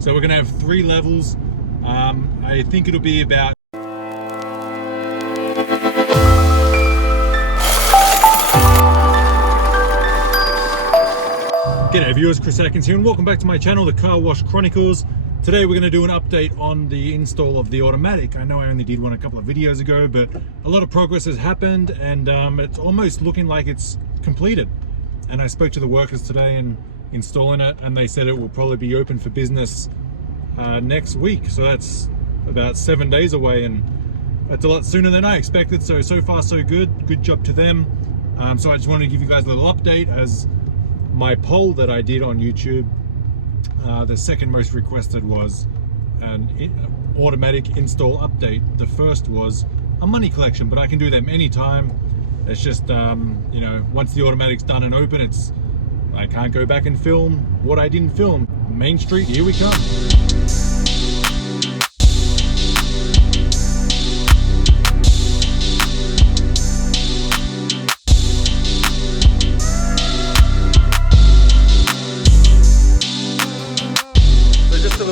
So we're gonna have 3 levels. I think it'll be about G'day viewers, Chris Atkins here and welcome back to my channel, The Car Wash Chronicles. Today we're going to do an update on the install of the automatic. I know I only did one a couple of videos ago, but a lot of progress has happened and it's almost looking like it's completed. And I spoke to the workers today and installing it, and they said it will probably be open for business next week. So that's about 7 days away, and that's a lot sooner than I expected. So far so good. Good job to them. So I just wanted to give you guys a little update as my poll that I did on YouTube, the second most requested was an automatic install update. The first was a money collection, but I can do them anytime. It's just, you know, once the automatic's done and open, I can't go back and film what I didn't film. Main Street, here we come.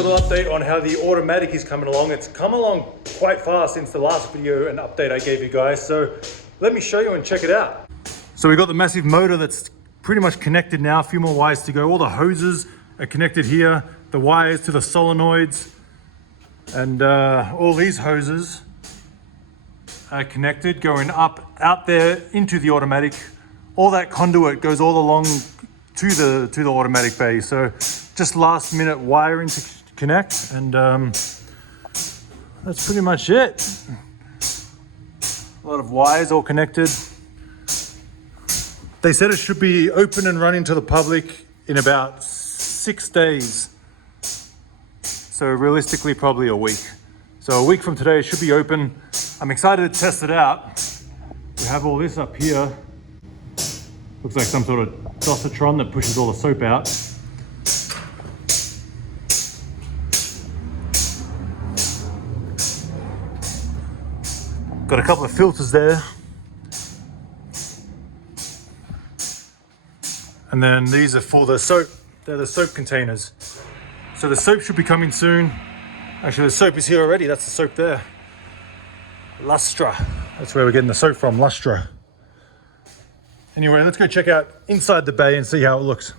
Update on how the automatic is coming along. It's come along quite fast since the last video and update I gave you guys, so let me show you and check it out. So we got the massive motor that's pretty much connected now, a few more wires to go. All the hoses are connected here, the wires to the solenoids, and all these hoses are connected going up out there into the automatic. All that conduit goes all along to the automatic bay, so just last minute wiring to connect, and that's pretty much it. A lot of wires all connected. They said it should be open and running to the public in about 6 days. So realistically, probably a week. So a week from today, it should be open. I'm excited to test it out. We have all this up here. Looks like some sort of dosatron that pushes all the soap out. Got a couple of filters there. And then these are for the soap. They're the soap containers. So the soap should be coming soon. Actually, the soap is here already. That's the soap there. Lustra. That's where we're getting the soap from, Lustra. Anyway, let's go check out inside the bay and see how it looks.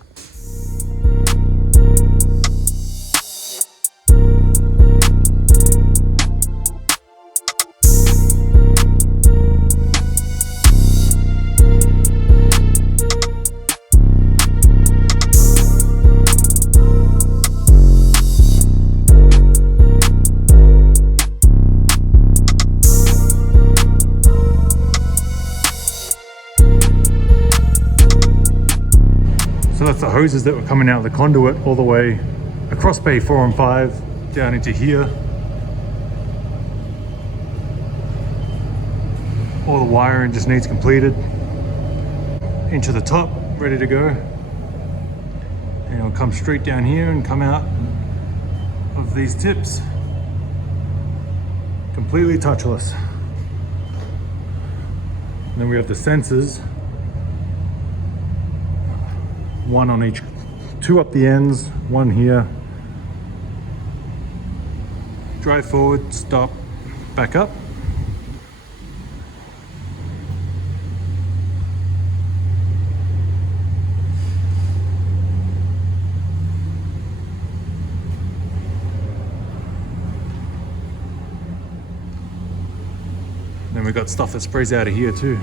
So that's the hoses that were coming out of the conduit all the way across bay 4 and 5 down into here. All the wiring just needs completed. Into the top, ready to go. And it'll come straight down here and come out of these tips. Completely touchless. And then we have the sensors. One on each, 2 up the ends, 1 here. Drive forward, stop, back up. Then we've got stuff that sprays out of here too.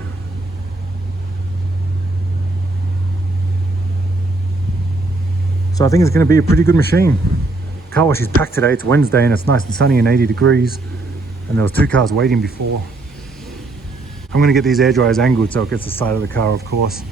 So I think it's going to be a pretty good machine. Car wash is packed today. It's Wednesday and it's nice and sunny and 80 degrees. And there was 2 cars waiting before. I'm going to get these air dryers angled so it gets the side of the car, of course.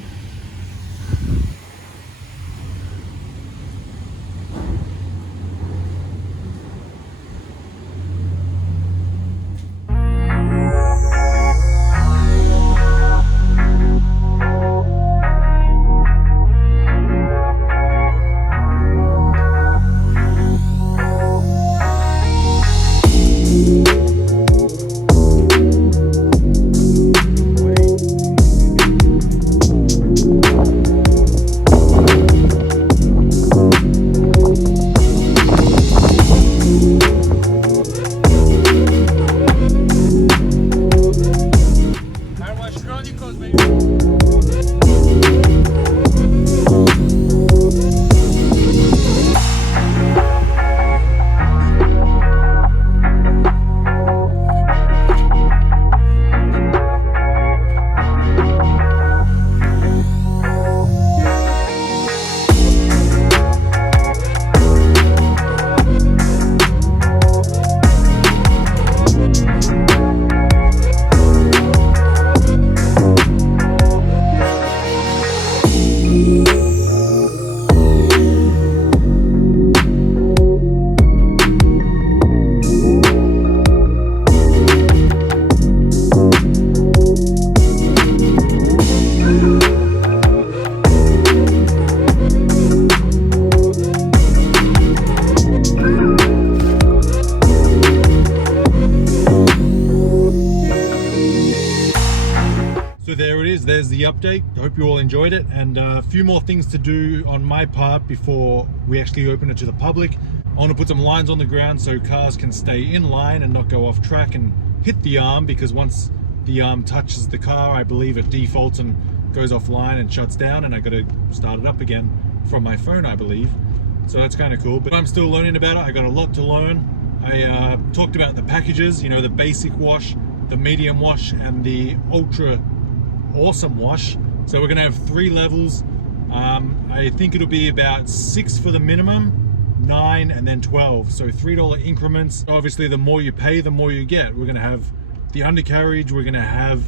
there's the update. I hope you all enjoyed it, and a few more things to do on my part before we actually open it to the public. I want to put some lines on the ground so cars can stay in line and not go off track and hit the arm, because once the arm touches the car, I believe it defaults and goes offline and shuts down, and I got to start it up again from my phone, I believe. So that's kind of cool, but I'm still learning about it. I got a lot to learn. I talked about the packages, you know, the basic wash, the medium wash, and the ultra awesome wash. So we're gonna have 3 levels. I think it'll be about 6 for the minimum, 9, and then 12. So $3 increments. Obviously, the more you pay, the more you get. We're gonna have the undercarriage. We're gonna have,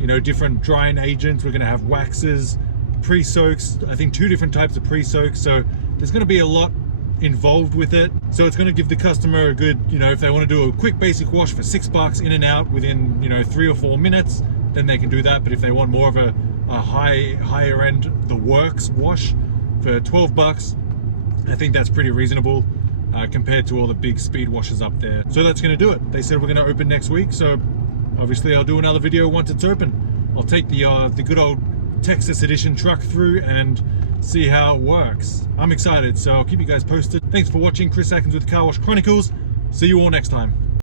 you know, different drying agents. We're gonna have waxes, pre-soaks. I think 2 different types of pre-soaks. So there's gonna be a lot involved with it. So it's gonna give the customer a good, you know, if they want to do a quick basic wash for $6 in and out within, you know, 3 or 4 minutes, then they can do that. But if they want more of a higher end, the works wash for $12, I think that's pretty reasonable compared to all the big speed washes up there. So that's going to do it. They said we're going to open next week, so obviously I'll do another video once it's open. I'll take the good old Texas edition truck through and see how it works. I'm excited, so I'll keep you guys posted. Thanks for watching. Chris Atkins with Car Wash Chronicles. See you all next time.